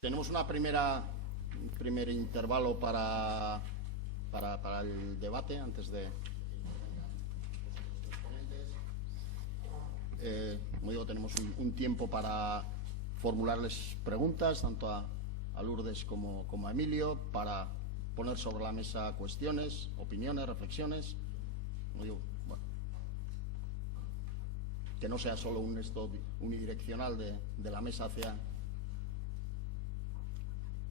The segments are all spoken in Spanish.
Tenemos un primer intervalo para el debate antes de como digo, tenemos un tiempo para formularles preguntas tanto a Lourdes como a Emilio, para poner sobre la mesa cuestiones, opiniones, reflexiones. Como digo, bueno, que no sea solo un esto unidireccional de la mesa hacia...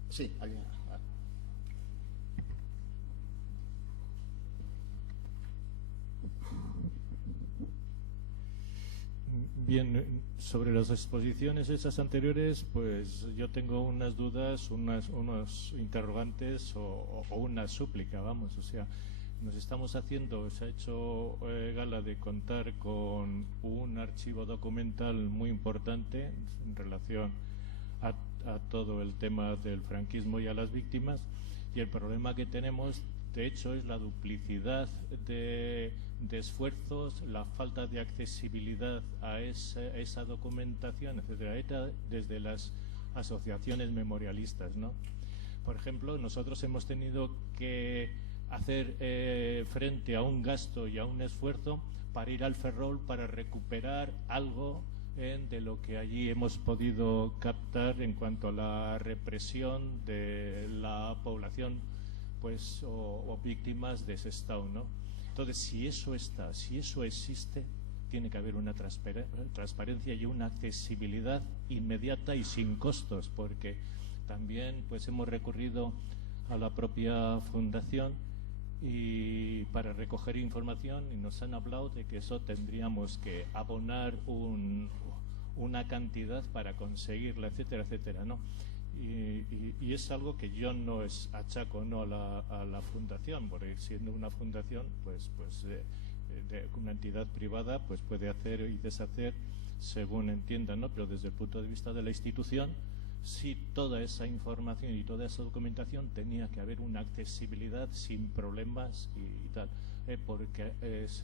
Sí, alguien. Bien, sobre las exposiciones esas anteriores, pues yo tengo unas dudas, unos interrogantes o una súplica, vamos, o sea, se ha hecho gala de contar con un archivo documental muy importante en relación a todo el tema del franquismo y a las víctimas, y el problema que tenemos, de hecho, es la duplicidad de esfuerzos, la falta de accesibilidad a esa documentación, etcétera, desde las asociaciones memorialistas, ¿no? Por ejemplo, nosotros hemos tenido que hacer frente a un gasto y a un esfuerzo para ir al Ferrol para recuperar algo de lo que allí hemos podido captar en cuanto a la represión de la población, pues, o víctimas de ese estado, ¿no? Entonces, si eso existe, tiene que haber una transparencia y una accesibilidad inmediata y sin costos, porque también pues hemos recurrido a la propia fundación y para recoger información, y nos han hablado de que eso tendríamos que abonar una cantidad para conseguirla, etcétera, etcétera, ¿no? Y es algo que yo no achaco no a la fundación, porque siendo una fundación, pues una entidad privada, pues puede hacer y deshacer según entienda, ¿no? Pero desde el punto de vista de la institución, sí, toda esa información y toda esa documentación tenía que haber una accesibilidad sin problemas y tal, porque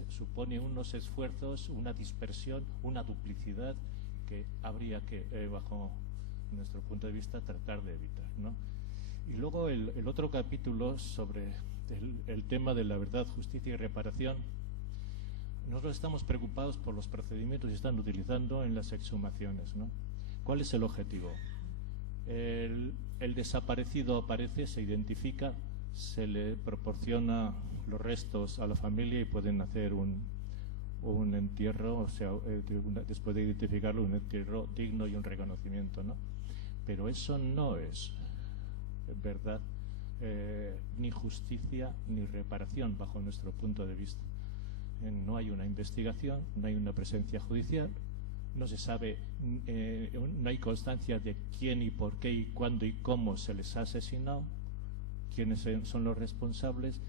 supone unos esfuerzos, una dispersión, una duplicidad que habría que, bajo nuestro punto de vista, tratar de evitar, ¿no? Y luego el otro capítulo sobre el tema de la verdad, justicia y reparación. Nosotros estamos preocupados por los procedimientos que se están utilizando en las exhumaciones, ¿no? ¿Cuál es el objetivo? El desaparecido aparece, se identifica, se le proporciona los restos a la familia y pueden hacer un entierro, o sea, después de identificarlo, un entierro digno y un reconocimiento, ¿no? Pero eso no es verdad, ni justicia ni reparación bajo nuestro punto de vista. No hay una investigación, no hay una presencia judicial, no se sabe, no hay constancia de quién y por qué y cuándo y cómo se les ha asesinado, quiénes son los responsables,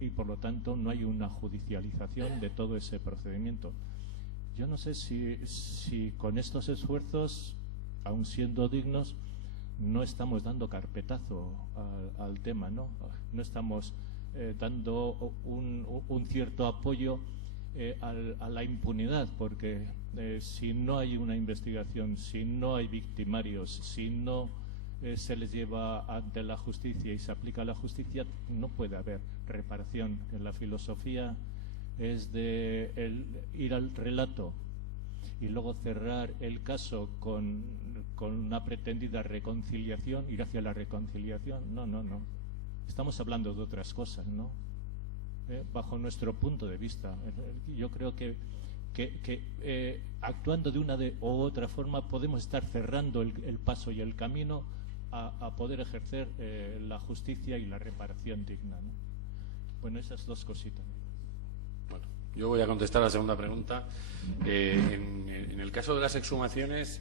y por lo tanto no hay una judicialización de todo ese procedimiento. Yo no sé si con estos esfuerzos, aun siendo dignos, no estamos dando carpetazo al tema, ¿no? No estamos dando un cierto apoyo a la impunidad, porque si no hay una investigación, si no hay victimarios, si no se les lleva ante la justicia y se aplica la justicia, no puede haber reparación. En la filosofía es de ir al relato y luego cerrar el caso con una pretendida reconciliación, ir hacia la reconciliación. No. Estamos hablando de otras cosas, ¿no? Bajo nuestro punto de vista. Yo creo que actuando de una u otra forma podemos estar cerrando el paso y el camino a poder ejercer la justicia y la reparación digna, ¿no? Bueno, esas dos cositas. Bueno, yo voy a contestar la segunda pregunta. En el caso de las exhumaciones,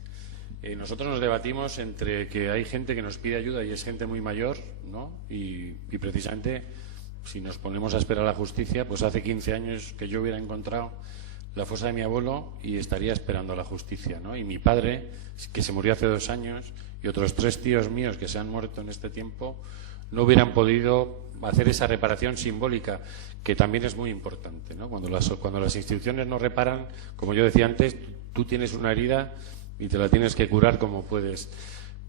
nosotros nos debatimos entre que hay gente que nos pide ayuda y es gente muy mayor, ¿no? Y precisamente, si nos ponemos a esperar a la justicia, pues hace 15 años que yo hubiera encontrado la fosa de mi abuelo y estaría esperando a la justicia, ¿no? Y mi padre, que se murió hace 2 años, y otros 3 tíos míos que se han muerto en este tiempo, no hubieran podido hacer esa reparación simbólica, que también es muy importante, ¿no? Cuando las instituciones no reparan, como yo decía antes, tú tienes una herida y te la tienes que curar como puedes.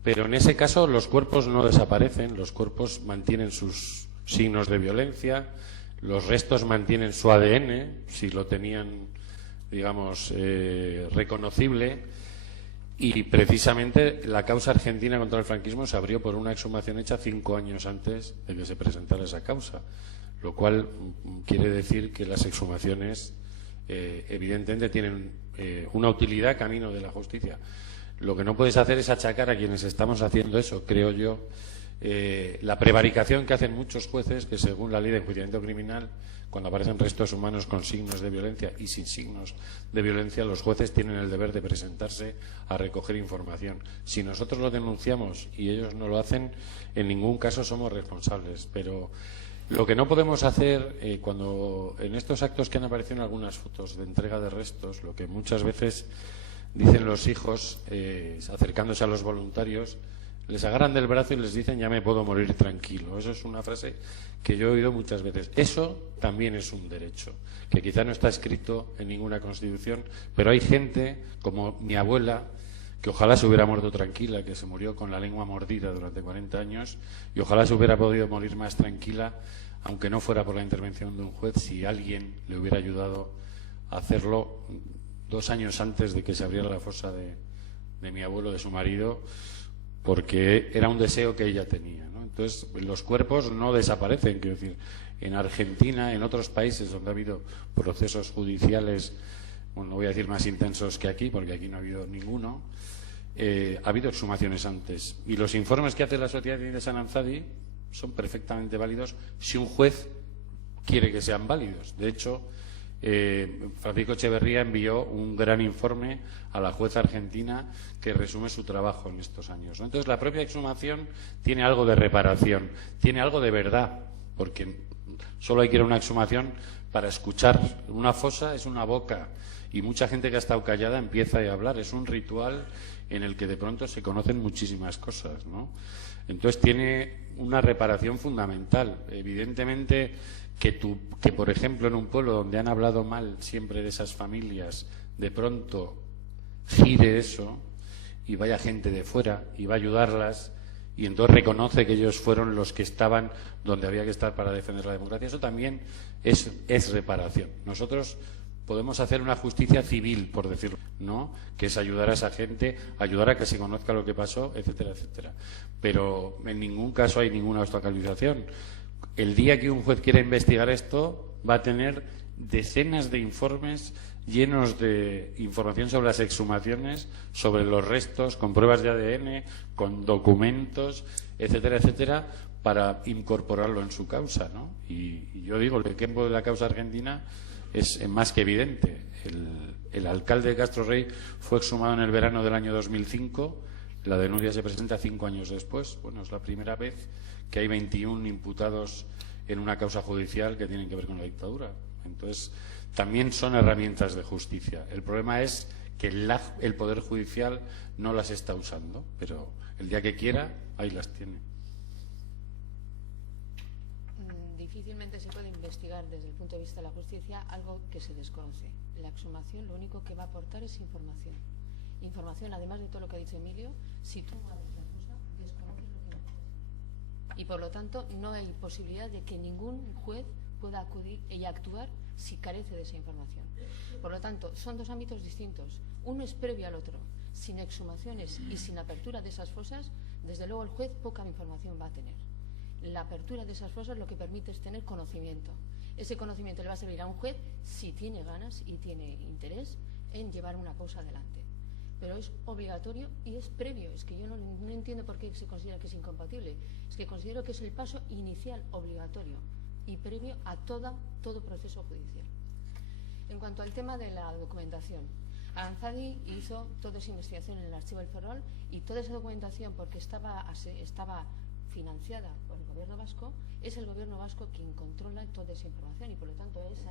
Pero en ese caso los cuerpos no desaparecen, los cuerpos mantienen sus signos de violencia, los restos mantienen su ADN, si lo tenían, digamos, reconocible, y precisamente la causa argentina contra el franquismo se abrió por una exhumación hecha 5 años antes de que se presentara esa causa, lo cual quiere decir que las exhumaciones evidentemente tienen una utilidad camino de la justicia. Lo que no puedes hacer es achacar a quienes estamos haciendo eso, creo yo, la prevaricación que hacen muchos jueces, que según la ley de enjuiciamiento criminal, cuando aparecen restos humanos con signos de violencia y sin signos de violencia, los jueces tienen el deber de presentarse a recoger información. Si nosotros lo denunciamos y ellos no lo hacen, en ningún caso somos responsables. Pero lo que no podemos hacer, cuando en estos actos que han aparecido en algunas fotos de entrega de restos, lo que muchas veces dicen los hijos, acercándose a los voluntarios, les agarran del brazo y les dicen: ya me puedo morir tranquilo. Eso es una frase que yo he oído muchas veces. Eso también es un derecho, que quizá no está escrito en ninguna constitución, pero hay gente, como mi abuela, que ojalá se hubiera muerto tranquila, que se murió con la lengua mordida durante 40 años, y ojalá se hubiera podido morir más tranquila, aunque no fuera por la intervención de un juez, si alguien le hubiera ayudado a hacerlo 2 años antes de que se abriera la fosa de mi abuelo, de su marido, porque era un deseo que ella tenía, ¿no? Entonces, los cuerpos no desaparecen, quiero decir, en Argentina, en otros países donde ha habido procesos judiciales, bueno, no voy a decir más intensos que aquí, porque aquí no ha habido ninguno, ha habido exhumaciones antes. Y los informes que hace la Sociedad de San Anzadi son perfectamente válidos si un juez quiere que sean válidos. De hecho, Francisco Echeverría envió un gran informe a la jueza argentina que resume su trabajo en estos años, ¿no? Entonces, la propia exhumación tiene algo de reparación, tiene algo de verdad, porque solo hay que ir a una exhumación para escuchar. Una fosa es una boca y mucha gente que ha estado callada empieza a hablar. Es un ritual en el que de pronto se conocen muchísimas cosas, ¿no? Entonces, tiene una reparación fundamental. Evidentemente, que por ejemplo en un pueblo donde han hablado mal siempre de esas familias, de pronto gire eso y vaya gente de fuera y va a ayudarlas, y entonces reconoce que ellos fueron los que estaban donde había que estar para defender la democracia. Eso también es reparación. Nosotros podemos hacer una justicia civil, por decirlo, ¿no? Que es ayudar a esa gente, ayudar a que se conozca lo que pasó, etcétera, etcétera. Pero en ningún caso hay ninguna obstaculización. El día que un juez quiera investigar esto, va a tener decenas de informes llenos de información sobre las exhumaciones, sobre los restos, con pruebas de ADN, con documentos, etcétera, etcétera, para incorporarlo en su causa, ¿no? Y yo digo, el ejemplo de la causa argentina es más que evidente. El alcalde de Castro Rey fue exhumado en el verano del año 2005. La denuncia se presenta 5 años después. Bueno, es la primera vez que hay 21 imputados en una causa judicial que tienen que ver con la dictadura. Entonces, también son herramientas de justicia. El problema es que el Poder Judicial no las está usando, pero el día que quiera, ahí las tiene. Difícilmente se puede investigar desde el punto de vista de la justicia algo que se desconoce. La exhumación lo único que va a aportar es información. Información, además de todo lo que ha dicho Emilio, si tú no abres la cosa, desconoces lo que va a pasar. Y por lo tanto, no hay posibilidad de que ningún juez pueda acudir y actuar si carece de esa información. Por lo tanto, son 2 ámbitos distintos. Uno es previo al otro. Sin exhumaciones y sin apertura de esas fosas, desde luego el juez poca información va a tener. La apertura de esas fosas lo que permite es tener conocimiento. Ese conocimiento le va a servir a un juez si tiene ganas y tiene interés en llevar una causa adelante. Pero es obligatorio y es previo. Es que yo no entiendo por qué se considera que es incompatible. Es que considero que es el paso inicial obligatorio y previo a todo proceso judicial. En cuanto al tema de la documentación, Aranzadi hizo toda esa investigación en el archivo del Ferrol, y toda esa documentación, porque estaba financiada por el gobierno vasco, es el gobierno vasco quien controla toda esa información, y por lo tanto es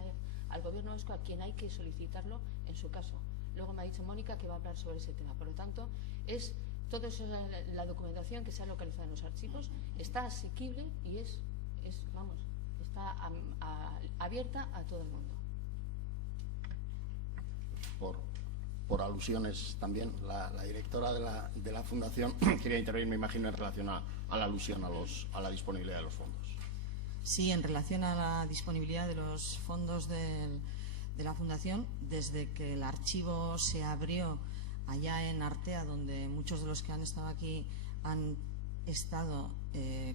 al gobierno vasco a quien hay que solicitarlo en su caso. Luego me ha dicho Mónica que va a hablar sobre ese tema. Por lo tanto, es toda la documentación que se ha localizado en los archivos, está asequible y está abierta a todo el mundo. por alusiones también. La directora de la Fundación quería intervenir, me imagino, en relación a la alusión a la disponibilidad de los fondos. Sí, en relación a la disponibilidad de los fondos de la Fundación, desde que el archivo se abrió allá en Artea, donde muchos de los que han estado aquí han estado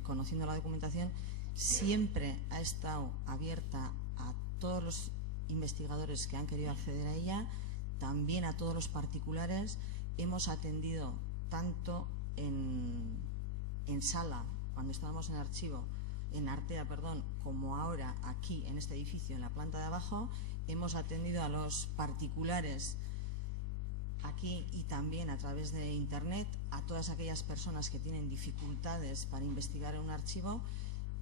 conociendo la documentación, siempre ha estado abierta a todos los investigadores que han querido acceder a ella, también a todos los particulares. Hemos atendido tanto en sala, cuando estábamos en archivo, en Artea, perdón, como ahora aquí en este edificio, en la planta de abajo. Hemos atendido a los particulares aquí y también a través de Internet, a todas aquellas personas que tienen dificultades para investigar en un archivo,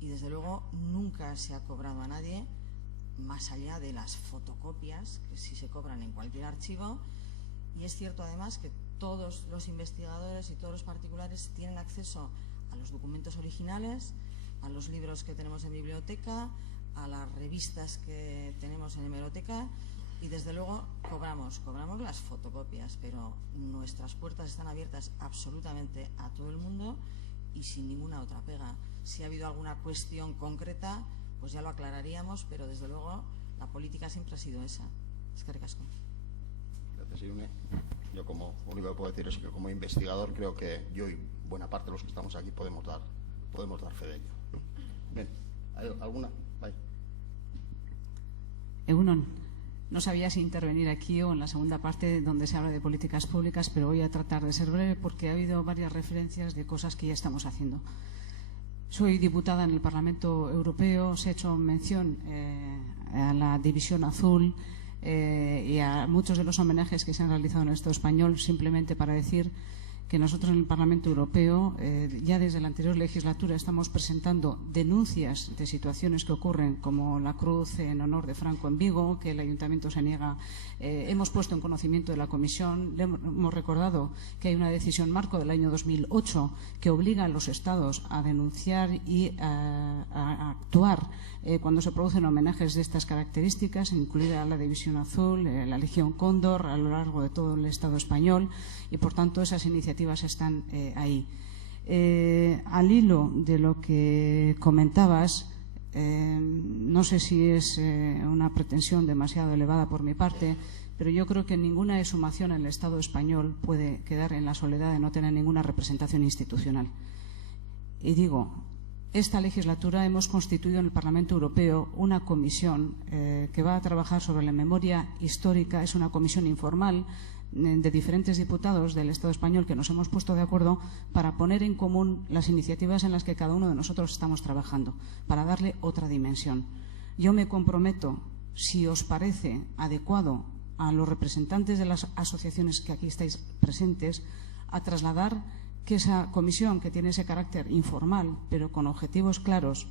y desde luego nunca se ha cobrado a nadie, más allá de las fotocopias que sí se cobran en cualquier archivo. Y es cierto además que todos los investigadores y todos los particulares tienen acceso a los documentos originales, a los libros que tenemos en biblioteca, a las revistas que tenemos en hemeroteca, y desde luego cobramos las fotocopias, pero nuestras puertas están abiertas absolutamente a todo el mundo y sin ninguna otra pega. Si ha habido alguna cuestión concreta, pues ya lo aclararíamos, pero desde luego la política siempre ha sido esa. Eskerrik asko. Gracias, Irune. Yo, como único que puedo decir es que como investigador creo que yo y buena parte de los que estamos aquí podemos dar fe de ello. Bien, ¿hay alguna? Vaya. Egunon, no sabía si intervenir aquí o en la segunda parte donde se habla de políticas públicas, pero voy a tratar de ser breve porque ha habido varias referencias de cosas que ya estamos haciendo. Soy diputada en el Parlamento Europeo, se ha hecho mención a la División Azul y a muchos de los homenajes que se han realizado en el Estado español, simplemente para decir que nosotros en el Parlamento Europeo ya desde la anterior legislatura estamos presentando denuncias de situaciones que ocurren, como la cruz en honor de Franco en Vigo, que el Ayuntamiento se niega. Hemos puesto en conocimiento de la Comisión, le hemos recordado que hay una decisión marco del año 2008 que obliga a los Estados a denunciar y a actuar cuando se producen homenajes de estas características, incluida la División Azul, la Legión Cóndor, a lo largo de todo el Estado español, y por tanto esas iniciativas están ahí. Al hilo de lo que comentabas, no sé si es una pretensión demasiado elevada por mi parte, pero yo creo que ninguna exhumación en el Estado español puede quedar en la soledad de no tener ninguna representación institucional. Y digo, esta legislatura hemos constituido en el Parlamento Europeo una comisión que va a trabajar sobre la memoria histórica. Es una comisión informal de diferentes diputados del Estado español que nos hemos puesto de acuerdo para poner en común las iniciativas en las que cada uno de nosotros estamos trabajando, para darle otra dimensión. Yo me comprometo, si os parece adecuado a los representantes de las asociaciones que aquí estáis presentes, a trasladar que esa comisión, que tiene ese carácter informal, pero con objetivos claros,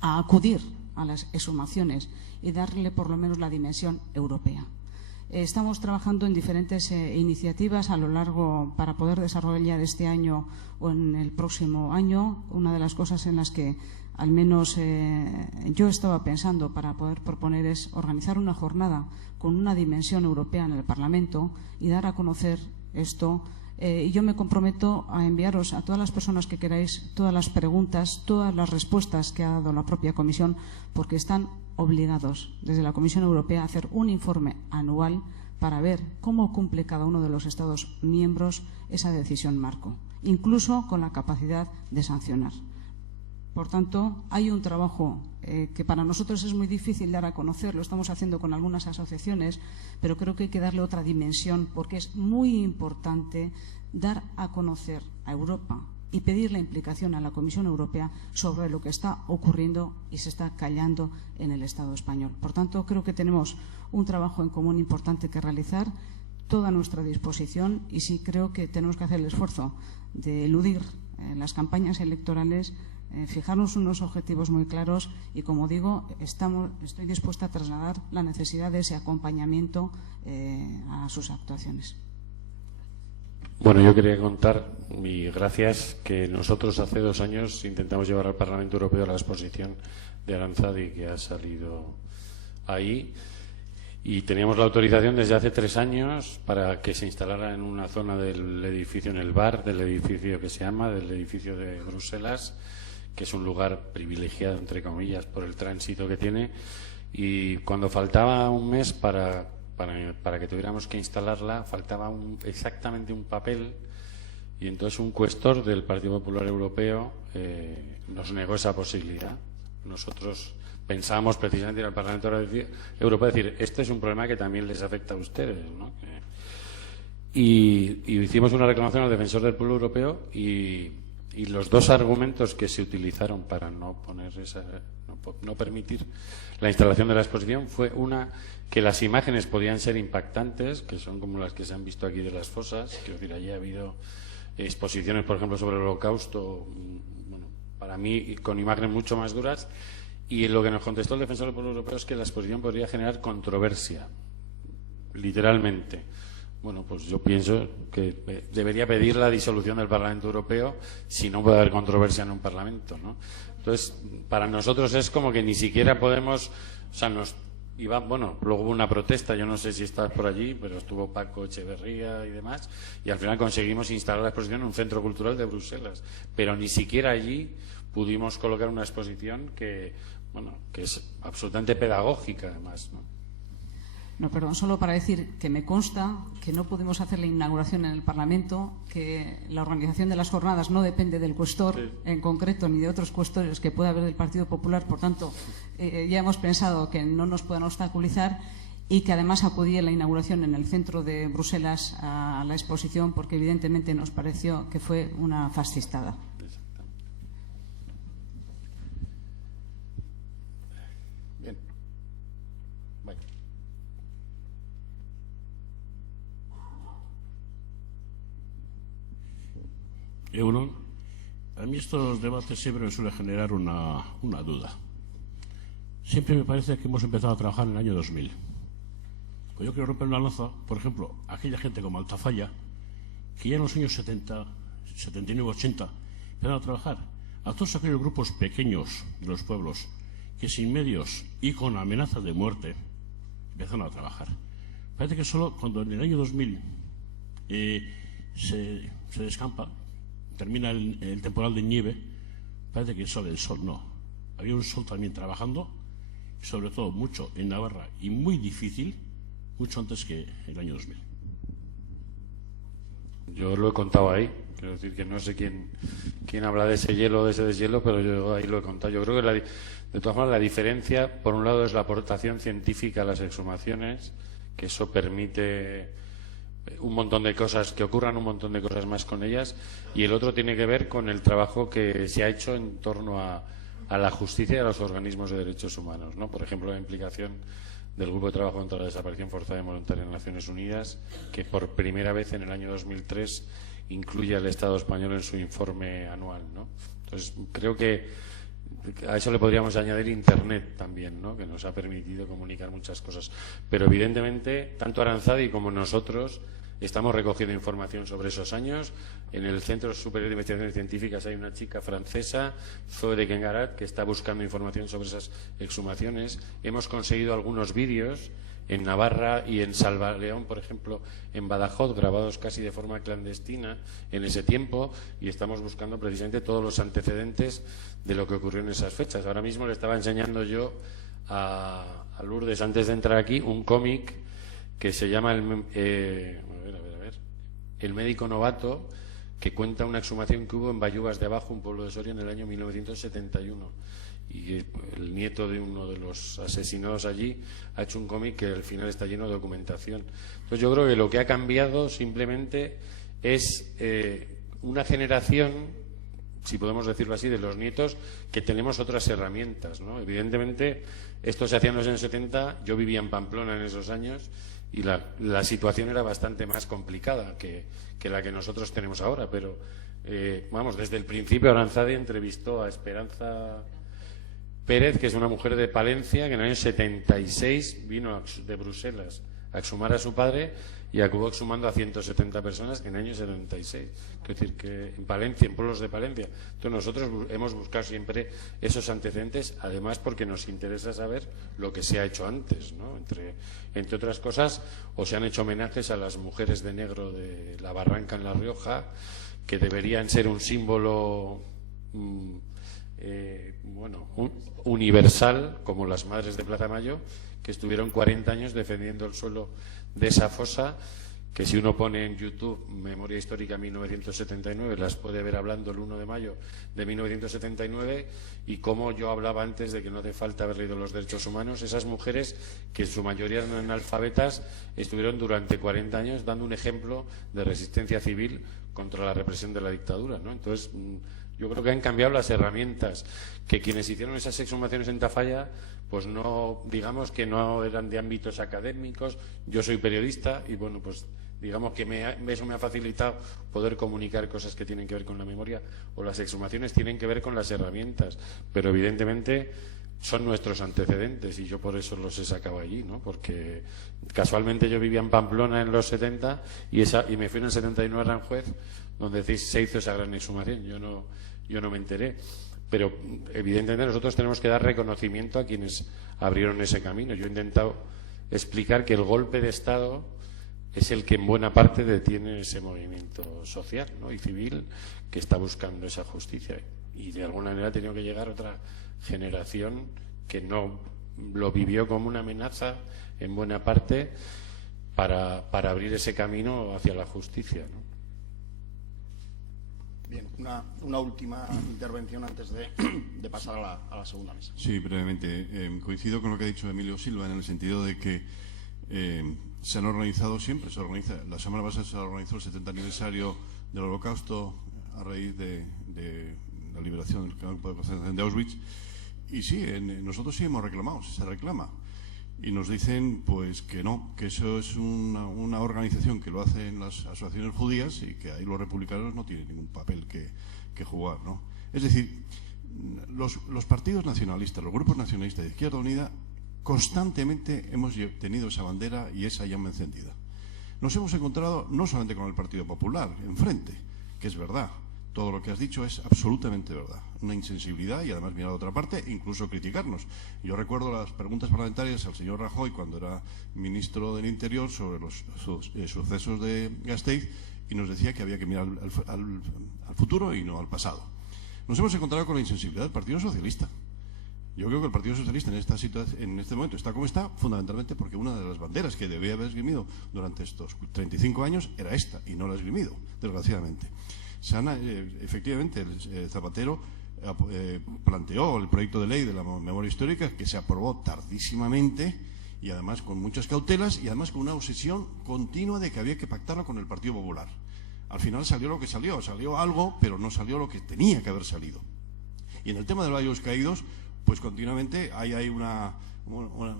a acudir a las exhumaciones y darle por lo menos la dimensión europea. Estamos trabajando en diferentes iniciativas a lo largo para poder desarrollar este año o en el próximo año. Una de las cosas en las que al menos yo estaba pensando para poder proponer es organizar una jornada con una dimensión europea en el Parlamento y dar a conocer esto. Y yo me comprometo a enviaros a todas las personas que queráis todas las preguntas, todas las respuestas que ha dado la propia Comisión, porque están obligados desde la Comisión Europea a hacer un informe anual para ver cómo cumple cada uno de los Estados miembros esa decisión marco, incluso con la capacidad de sancionar. Por tanto, hay un trabajo que para nosotros es muy difícil dar a conocer, lo estamos haciendo con algunas asociaciones, pero creo que hay que darle otra dimensión porque es muy importante dar a conocer a Europa y pedir la implicación a la Comisión Europea sobre lo que está ocurriendo y se está callando en el Estado español. Por tanto, creo que tenemos un trabajo en común importante que realizar, toda nuestra disposición, y sí creo que tenemos que hacer el esfuerzo de eludir las campañas electorales, fijarnos unos objetivos muy claros y, como digo, estoy dispuesta a trasladar la necesidad de ese acompañamiento a sus actuaciones. Bueno, yo quería contar, y gracias, que nosotros hace 2 años intentamos llevar al Parlamento Europeo la exposición de Aranzadi que ha salido ahí, y teníamos la autorización desde hace 3 años para que se instalara en una zona del edificio, en el bar del edificio que se llama, del edificio de Bruselas, que es un lugar privilegiado, entre comillas, por el tránsito que tiene, y cuando faltaba un mes para que tuviéramos que instalarla, faltaba exactamente un papel, y entonces un cuestor del Partido Popular Europeo nos negó esa posibilidad. Nosotros pensábamos precisamente en el Parlamento Europeo decir, este es un problema que también les afecta a ustedes, ¿no? Y hicimos una reclamación al Defensor del Pueblo Europeo, y los 2 argumentos que se utilizaron para no permitir la instalación de la exposición fue una, que las imágenes podían ser impactantes, que son como las que se han visto aquí de las fosas. Quiero decir, allí ha habido exposiciones, por ejemplo, sobre el Holocausto, bueno, para mí con imágenes mucho más duras, y lo que nos contestó el Defensor del Pueblo Europeo es que la exposición podría generar controversia, literalmente. Bueno, pues yo pienso que debería pedir la disolución del Parlamento Europeo si no puede haber controversia en un Parlamento, ¿no? Entonces, para nosotros es como que ni siquiera podemos, o sea, bueno, luego hubo una protesta, yo no sé si estás por allí, pero estuvo Paco Echeverría y demás, y al final conseguimos instalar la exposición en un centro cultural de Bruselas, pero ni siquiera allí pudimos colocar una exposición que es absolutamente pedagógica, además, ¿no? No, perdón, solo para decir que me consta que no pudimos hacer la inauguración en el Parlamento, que la organización de las jornadas no depende del cuestor en concreto ni de otros cuestores que pueda haber del Partido Popular, por tanto, ya hemos pensado que no nos puedan obstaculizar, y que además acudí a la inauguración en el centro de Bruselas a la exposición porque evidentemente nos pareció que fue una fascistada. Bien. Bueno. Euron, a mí estos debates siempre me suele generar una duda. Siempre me parece que hemos empezado a trabajar en el año 2000. Yo quiero romper una lanza, por ejemplo, aquella gente como Altafalla, que ya en los años 70, 79, 80, empezaron a trabajar. A todos aquellos grupos pequeños de los pueblos que sin medios y con amenazas de muerte empezaron a trabajar. Parece que solo cuando en el año 2000 se descampa, termina el temporal de nieve, parece que sale el sol. No, había un sol también trabajando, sobre todo mucho en Navarra, y muy difícil, mucho antes que el año 2000. Yo lo he contado ahí, quiero decir que no sé quién habla de ese hielo o de ese deshielo, pero yo ahí lo he contado. Yo creo que de todas formas la diferencia, por un lado, es la aportación científica a las exhumaciones, que eso permite un montón de cosas, que ocurran un montón de cosas más con ellas, y el otro tiene que ver con el trabajo que se ha hecho en torno a la justicia y a los organismos de derechos humanos, ¿no? Por ejemplo, la implicación del Grupo de Trabajo contra la Desaparición Forzada y Voluntaria en Naciones Unidas, que por primera vez en el año 2003 incluye al Estado español en su informe anual, ¿no? Entonces, creo que a eso le podríamos añadir Internet también, ¿no? Que nos ha permitido comunicar muchas cosas. Pero evidentemente, tanto Aranzadi como nosotros estamos recogiendo información sobre esos años. En el Centro Superior de Investigaciones Científicas hay una chica francesa, Zoe de Kengarat, que está buscando información sobre esas exhumaciones. Hemos conseguido algunos vídeos en Navarra y en Salvaleón, por ejemplo, en Badajoz, grabados casi de forma clandestina en ese tiempo, y estamos buscando precisamente todos los antecedentes de lo que ocurrió en esas fechas. Ahora mismo le estaba enseñando yo a Lourdes, antes de entrar aquí, un cómic que se llama El médico novato, que cuenta una exhumación que hubo en Bayuvas de Abajo, un pueblo de Soria, en el año 1971. Y el nieto de uno de los asesinados allí ha hecho un cómic que al final está lleno de documentación. Entonces yo creo que lo que ha cambiado simplemente es una generación, si podemos decirlo así, de los nietos, que tenemos otras herramientas, ¿no? Evidentemente, esto se hacía en los años 70, yo vivía en Pamplona en esos años, y la situación era bastante más complicada que la que nosotros tenemos ahora, pero vamos, desde el principio Aranzadi entrevistó a Esperanza Pérez, que es una mujer de Palencia, que en el año 76 vino de Bruselas a exhumar a su padre, y acabó exhumando a 170 personas en el año 76. Es decir, que en Palencia, en pueblos de Palencia. Entonces nosotros hemos buscado siempre esos antecedentes, además porque nos interesa saber lo que se ha hecho antes, ¿no? Entre otras cosas, o se han hecho homenajes a las mujeres de negro de la Barranca en La Rioja, que deberían ser un símbolo universal, como las madres de Plaza Mayo, que estuvieron 40 años defendiendo el suelo de esa fosa, que si uno pone en YouTube Memoria Histórica 1979, las puede ver hablando el 1 de mayo de 1979, y como yo hablaba antes de que no hace falta haber leído los derechos humanos. Esas mujeres, que en su mayoría eran analfabetas, estuvieron durante 40 años dando un ejemplo de resistencia civil contra la represión de la dictadura, ¿no? Entonces, yo creo que han cambiado las herramientas, que quienes hicieron esas exhumaciones en Tafalla, pues no, digamos que no eran de ámbitos académicos. Yo soy periodista y bueno, pues digamos que eso me ha facilitado poder comunicar cosas que tienen que ver con la memoria, o las exhumaciones tienen que ver con las herramientas, pero evidentemente son nuestros antecedentes y yo por eso los he sacado allí, ¿no? Porque casualmente yo vivía en Pamplona en los 70 y me fui en el 79 a Aranjuez, donde se hizo esa gran exhumación. Yo no me enteré. Pero evidentemente nosotros tenemos que dar reconocimiento a quienes abrieron ese camino. Yo he intentado explicar que el golpe de Estado es el que en buena parte detiene ese movimiento social, ¿no? Y civil, que está buscando esa justicia. Y de alguna manera ha tenido que llegar otra generación que no lo vivió como una amenaza en buena parte para abrir ese camino hacia la justicia, ¿no? Bien, una última intervención antes de pasar a la segunda mesa. Sí, brevemente. Coincido con lo que ha dicho Emilio Silva, en el sentido de que se han organizado siempre, la semana pasada se organizó el 70 aniversario del Holocausto a raíz de la liberación del campo de concentración de Auschwitz, y sí, nosotros sí hemos reclamado, se reclama. Y nos dicen pues que no, que eso es una organización que lo hacen las asociaciones judías y que ahí los republicanos no tienen ningún papel que jugar, ¿no? Es decir, los partidos nacionalistas, los grupos nacionalistas de Izquierda Unida, constantemente hemos tenido esa bandera y esa llama encendida. Nos hemos encontrado no solamente con el Partido Popular enfrente, que es verdad, todo lo que has dicho es absolutamente verdad, una insensibilidad, y además mirar a otra parte, incluso criticarnos. Yo recuerdo las preguntas parlamentarias al señor Rajoy cuando era ministro del Interior sobre los sucesos de Gasteiz, y nos decía que había que mirar al futuro y no al pasado. Nos hemos encontrado con la insensibilidad del Partido Socialista. Yo creo que el Partido Socialista en este momento está como está, fundamentalmente porque una de las banderas que debía haber esgrimido durante estos 35 años era esta, y no la ha esgrimido, desgraciadamente. Efectivamente, Zapatero planteó el proyecto de ley de la memoria histórica, que se aprobó tardísimamente y además con muchas cautelas, y además con una obsesión continua de que había que pactarlo con el Partido Popular. Al final salió lo que salió algo, pero no salió lo que tenía que haber salido. Y en el tema de los valles caídos, pues continuamente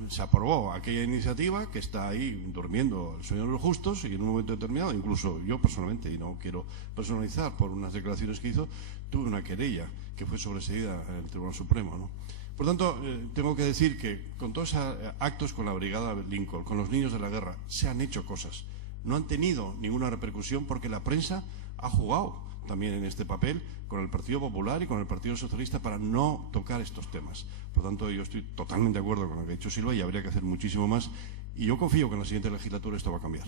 se aprobó aquella iniciativa que está ahí durmiendo el sueño de los justos, y en un momento determinado, incluso yo personalmente, y no quiero personalizar por unas declaraciones que hizo, tuve una querella que fue sobreseída en el Tribunal Supremo, ¿no? Por tanto, tengo que decir que con todos esos actos con la Brigada Lincoln, con los niños de la guerra, se han hecho cosas. No han tenido ninguna repercusión porque la prensa ha jugado también en este papel con el Partido Popular y con el Partido Socialista para no tocar estos temas. Por tanto, yo estoy totalmente de acuerdo con lo que ha dicho Silva, y habría que hacer muchísimo más, y yo confío que en la siguiente legislatura esto va a cambiar.